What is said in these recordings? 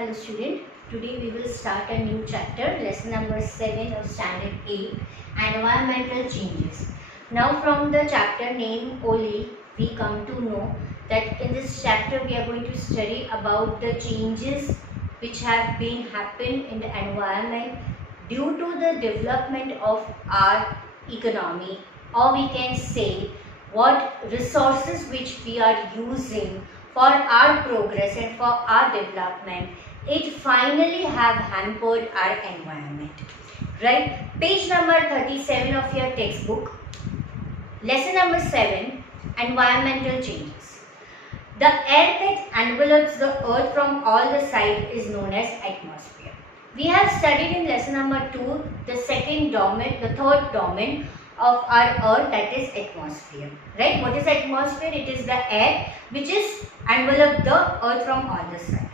Hello student, today we will start a new chapter, lesson number 7 of standard 8, environmental changes. Now from the chapter name only, we come to know that in this chapter we are going to study about the changes which have been happened in the environment due to the development of our economy, or we can say what resources which we are using for our progress and for our development, it finally have hampered our environment. Right? Page number 37 of your textbook, lesson number 7, environmental changes. The air that envelopes the earth from all the sides is known as atmosphere. We have studied in lesson number 2 the third domain of our earth, that is atmosphere. Right? What is atmosphere? It is the air which is envelop the earth from all the sides.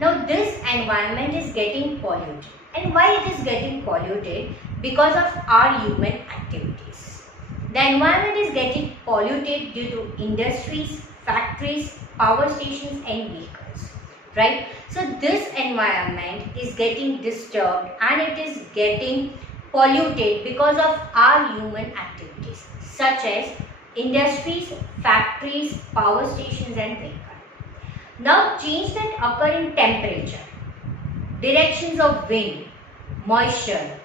Now this environment is getting polluted. And why it is getting polluted? Because of our human activities. The environment is getting polluted due to industries, factories, power stations and vehicles. Right? So this environment is getting disturbed and it is getting polluted because of our human activities such as industries, factories, power stations and vehicles. Now change that occur in temperature, directions of wind, moisture,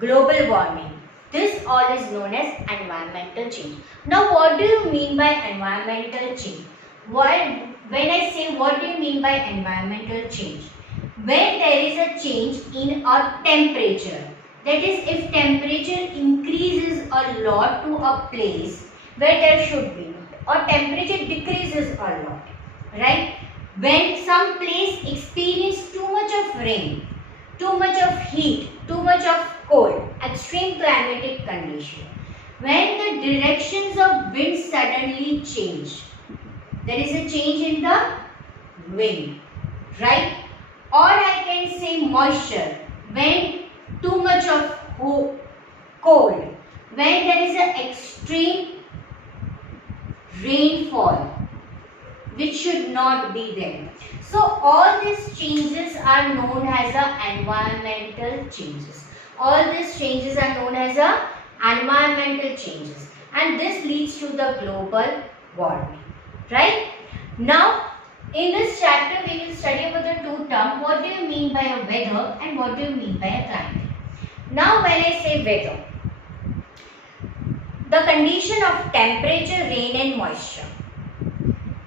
global warming. This all is known as environmental change. Now what do you mean by environmental change? When I say what do you mean by environmental change? When there is a change in a temperature, that is if temperature increases a lot to a place where there should be not, or temperature decreases a lot, right? When some place experience too much of rain, too much of heat, too much of cold, extreme climatic condition, when the directions of wind suddenly change, there is a change in the wind, right? Or I can say moisture, when too much of cold, when there is an extreme rainfall which should not be there. So all these changes are known as the environmental changes. All these changes are known as the environmental changes, and this leads to the global warming. Right? Now in this chapter we will study about the two terms. What do you mean by a weather and what do you mean by a climate? Now when I say weather, the condition of temperature, rain and moisture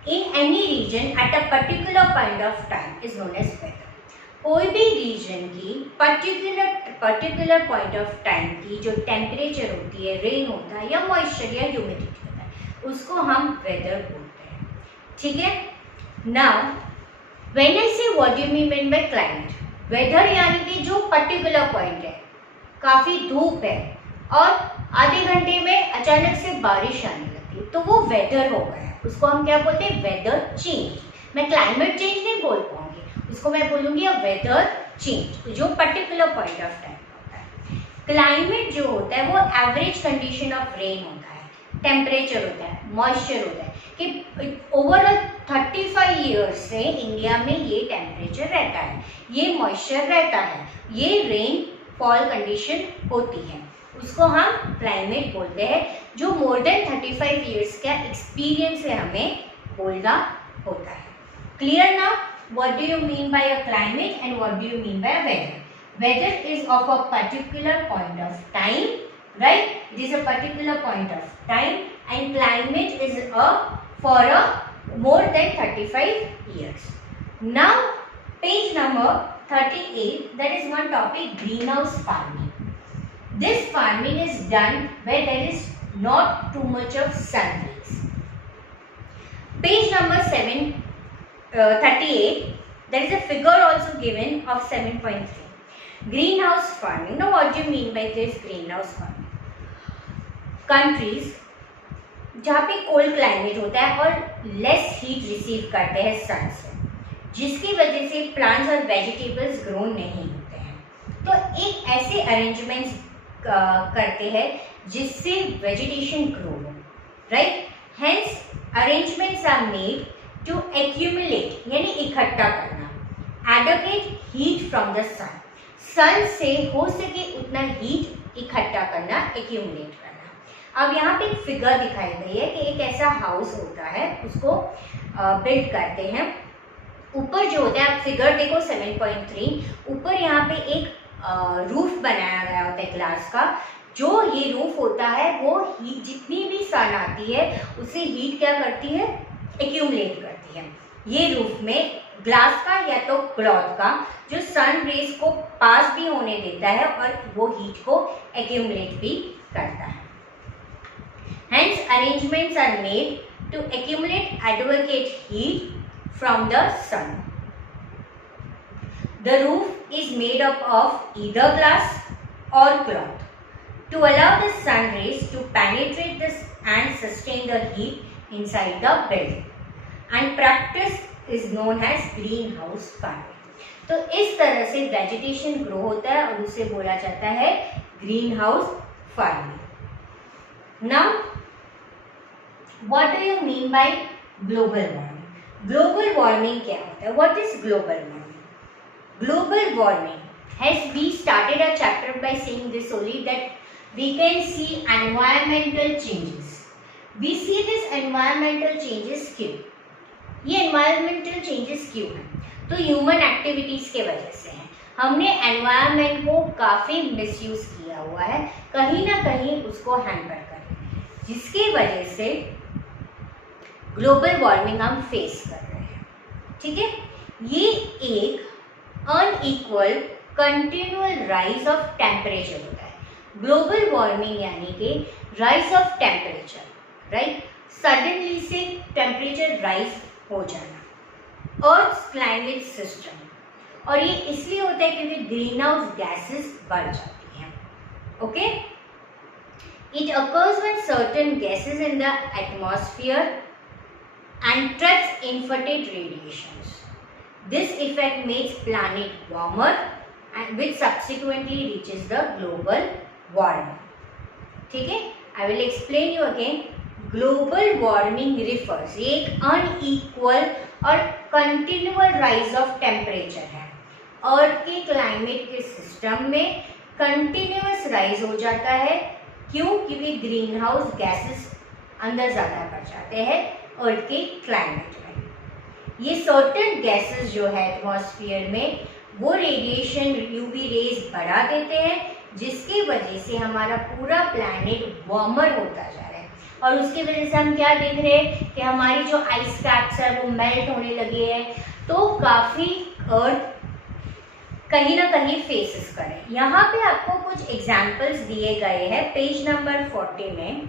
in any region at a particular point of time is known as weather. कोई भी reason की particular point of time की जो temperature होती है, rain होता है या मॉइस्चर या ह्यूमिडिटी होता है, उसको हम वेदर बोलते हैं. ठीक है. Now when I say what do you mean by climate, weather यानी कि जो पर्टिकुलर पॉइंट है, काफी धूप है और आधे घंटे में अचानक से बारिश आने लगती है, तो वो वेदर हो गया. उसको हम क्या बोलते हैं? Weather change. मैं क्लाइमेट चेंज नहीं बोल पाऊंगी, उसको मैं बोलूंगी वेदर चेंज, जो पर्टिकुलर पॉइंट ऑफ टाइम होता है. क्लाइमेट जो होता है वो एवरेज कंडीशन ऑफ रेन होता है, टेम्परेचर होता है, मॉइस्चर होता है, कि ओवर 35 ईयर्स से इंडिया में ये टेम्परेचर रहता है, ये मॉइस्चर रहता है, ये रेन फॉल कंडीशन होती है, उसको हम क्लाइमेट बोलते हैं. जो मोर देन 35 ईयर्स का एक्सपीरियंस से हमें बोलना होता है. क्लियर ना? What do you mean by a climate and what do you mean by weather? Weather is of a particular point of time, right? It is a particular point of time and climate is for a more than 35 years. Now page number 38, that is one topic, greenhouse farming. This farming is done where there is not too much of sun rays. Page number 38, there is a figure also given of 7.3. Greenhouse farming. Now what do you mean by this greenhouse farming? Countries जहाँ पे cold climate होता है और less heat receive करते हैं सन से, जिसकी वजह से प्लांट्स और वेजिटेबल्स ग्रो नहीं होते हैं, तो एक ऐसे अरेंजमेंट्स करते हैं जिससे वेजिटेशन ग्रो हो. Right? Hence arrangements are made to accumulate यानी इकट्ठा करना adequate heat from the sun, sun से हो सके उतना हीट इकट्ठा करना, एक्यूमुलेट करना। अब यहाँ पे एक फिगर दिखाई गई है कि एक ऐसा हाउस होता है, उसको बिल्ड करते हैं। ऊपर जो होता है, आप फिगर देखो 7.3, ऊपर यहाँ पे एक रूफ बनाया गया होता है ग्लास का। जो ये रूफ होता है वो हीट, जितनी भी सन आती है उसे हीट क्या करती है, एक्यूमुलेट करती है। ये रूफ में ग्लास का या तो क्लॉथ का जो सन रेज को पास भी होने देता है और वो हीट को एक्यूमुलेट भी करता है। Hence arrangements are made to accumulate advocate heat from the sun. The roof is made up of either glass or cloth to allow the sun rays to penetrate this and sustain the heat inside the building. And practice is known as greenhouse farming. तो इस तरह से vegetation grow होता है और उसे बोला जाता है green house farming. Now what do you mean by global warming? Global warming क्या होता है? What is global warming? Global warming, as we started our chapter by saying this only, that we can see environmental changes. We see this environmental changes क्यों? ये environmental changes क्यों है? तो human activities के वजह से है। हमने एनवायरनमेंट को काफी मिसयूज किया हुआ है, कहीं ना कहीं उसको हैम्पर करें, जिसकी वजह से ग्लोबल वार्मिंग हम फेस कर रहे हैं। ठीक है, ये एक unequal continual rise of temperature होता है। ग्लोबल वार्मिंग यानी कि rise of temperature, right, suddenly से टेम्परेचर राइज हो जाना, अर्थ क्लाइमेट सिस्टम। और ये इसलिए होता है क्योंकि ग्रीन हाउस गैसेस बढ़ जाती हैं। Okay, it occurs when certain gases in the atmosphere and traps infrared radiations. This effect makes planet warmer and which subsequently reaches the global warming. ठीक है, I will explain you again. Global warming refers, ये एक unequal और continual rise of temperature है। अर्थ के climate के system में continuous rise हो जाता है। क्यों? क्योंकि ग्रीन हाउस गैसेस अंदर ज़्यादा बढ़ जाते हैं अर्थ के क्लाइमेट में। ये सर्टेन गैसेस जो है एटमॉस्फेयर में, वो रेडिएशन यूवी रेज बढ़ा देते हैं, जिसकी वजह से हमारा पूरा प्लैनेट वार्मर होता जा रहा है। और उसकी वजह से हम क्या देख रहे हैं कि हमारी जो आइस कैप्स है वो मेल्ट होने लगे हैं। तो काफ़ी अर्थ कहीं ना कहीं फेसेस करें। यहाँ पे आपको कुछ एग्जाम्पल्स दिए गए हैं पेज नंबर 40 में।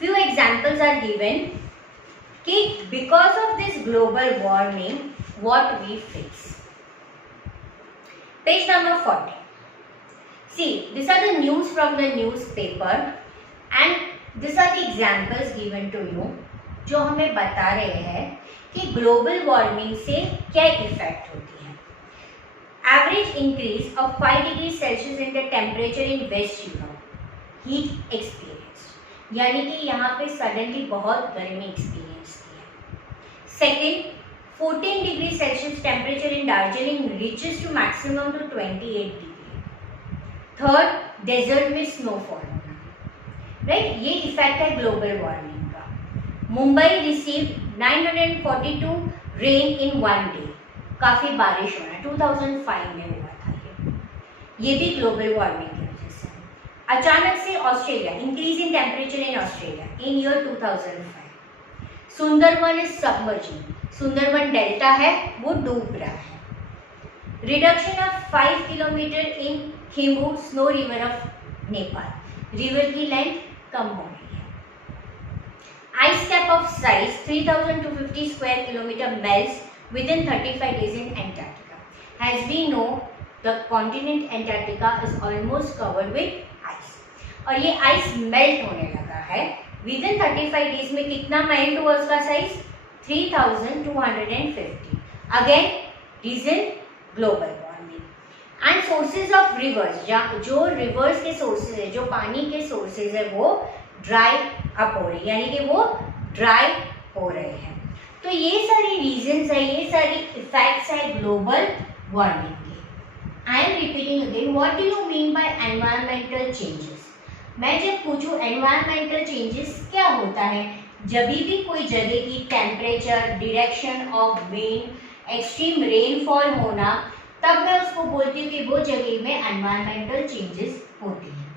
Few examples are given कि because of this global warming what we face. Page number 40. See, these are the news from the newspaper and these are the examples given to you जो हमें बता रहे हैं कि global warming से क्या effect होती है। Average increase of 5 degree Celsius in the temperature in west Europe, heat experience, यानी कि यहाँ पे सडनली बहुत गर्मी एक्सपीरियंस की है। Second, 14 degree Celsius temperature in Darjeeling reaches to maximum to 28 degree. Third, desert में स्नोफॉल होना, राइट, ये इफेक्ट है ग्लोबल वार्मिंग का। Mumbai receive 942 rain in 1 day, काफ़ी बारिश होना, 2005 में हुआ था ये भी ग्लोबल वार्मिंग की वजह से। अचानक से Australia, increase in temperature in Australia in year 2005। Sundarban is submerging, Sundarban delta है वो डूब रहा है। Reduction of 5 kilometre in Khumbu snow river of Nepal, river की लेंथ कम हो रही है। Ice cap of size 3250 square kilometre melts within 35 days in Antarctica. As we know, the continent Antarctica is almost covered with ice. और ये ice melt होने लगा है। Within 35 days में कितना मेल्ट हुआ उसका size? 3250. Again, reason global warming. And sources of rivers, जो rivers के sources है, जो पानी के sources है वो dry up हो रही है, यानी कि वो dry हो रहे हैं। तो तो ये सारी रीजंस है, ये सारी इफेक्ट्स है ग्लोबल वार्मिंग के। I am repeating again, what do you mean bye environmental changes. मैं जब पूछूं एनवायरमेंटल चेंजेस क्या होता है, जब भी कोई जगह की temperature, direction of wind, extreme rainfall होना, तब मैं उसको बोलती हूँ कि वो जगह में एनवायरमेंटल चेंजेस होती हैं,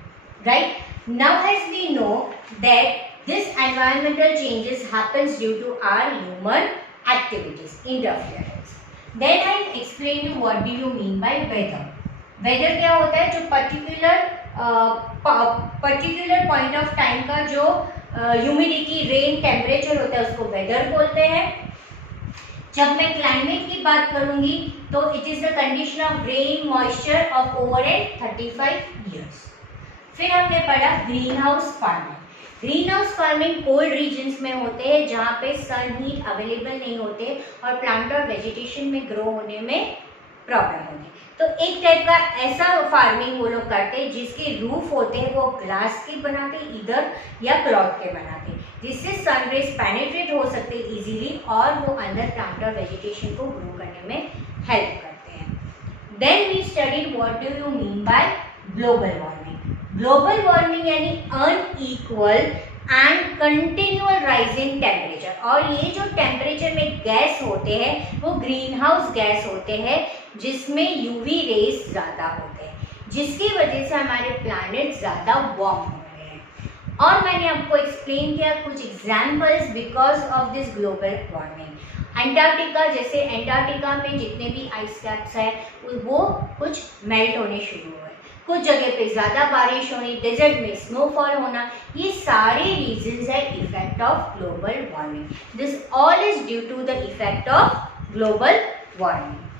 right. Now as we know that this environmental changes happens due to our human activities, interference. Then I explain you what do you mean by weather. Weather क्या होता है, जो particular point of time का जो humidity, rain, temperature होता है उसको weather बोलते हैं। जब मैं क्लाइमेट की बात करूंगी तो it is the condition of rain moisture of over at 35 years. फिर हमने पढ़ा green house farming. Green house farming cold regions में होते हैं जहाँ पे सन हीट अवेलेबल नहीं होते और प्लांट और वेजिटेशन में ग्रो होने में प्रॉब्लम होती है। तो एक टाइप का ऐसा फार्मिंग वो लोग करते हैं जिसके रूफ होते हैं वो ग्लास के बनाते इधर या क्लॉथ के बनाते, जिससे सन रेज पेनिट्रेट हो सकते इजीली और वो अंदर प्लांट और वेजिटेशन को ग्रो करने में हेल्प करते हैं। Then we studied what do you mean by global warming. Global warming यानी unequal and continual rising temperature, और ये जो टेम्परेचर में गैस होते हैं वो ग्रीन हाउस गैस होते हैं जिसमें यूवी रेज ज़्यादा होते हैं, जिसकी वजह से हमारे प्लैनेट ज़्यादा वार्म हो रहे हैं। और मैंने आपको एक्सप्लेन किया कुछ examples because of this global warming. Antarctica, जैसे अंटार्कटिका में जितने भी आइस कैप्स है वो कुछ मेल्ट होने शुरू हुए, कुछ जगह पे ज़्यादा बारिश होनी, डेजर्ट में स्नोफॉल होना, ये सारे रीजंस है effect of global warming. This all is due to the effect of global warming.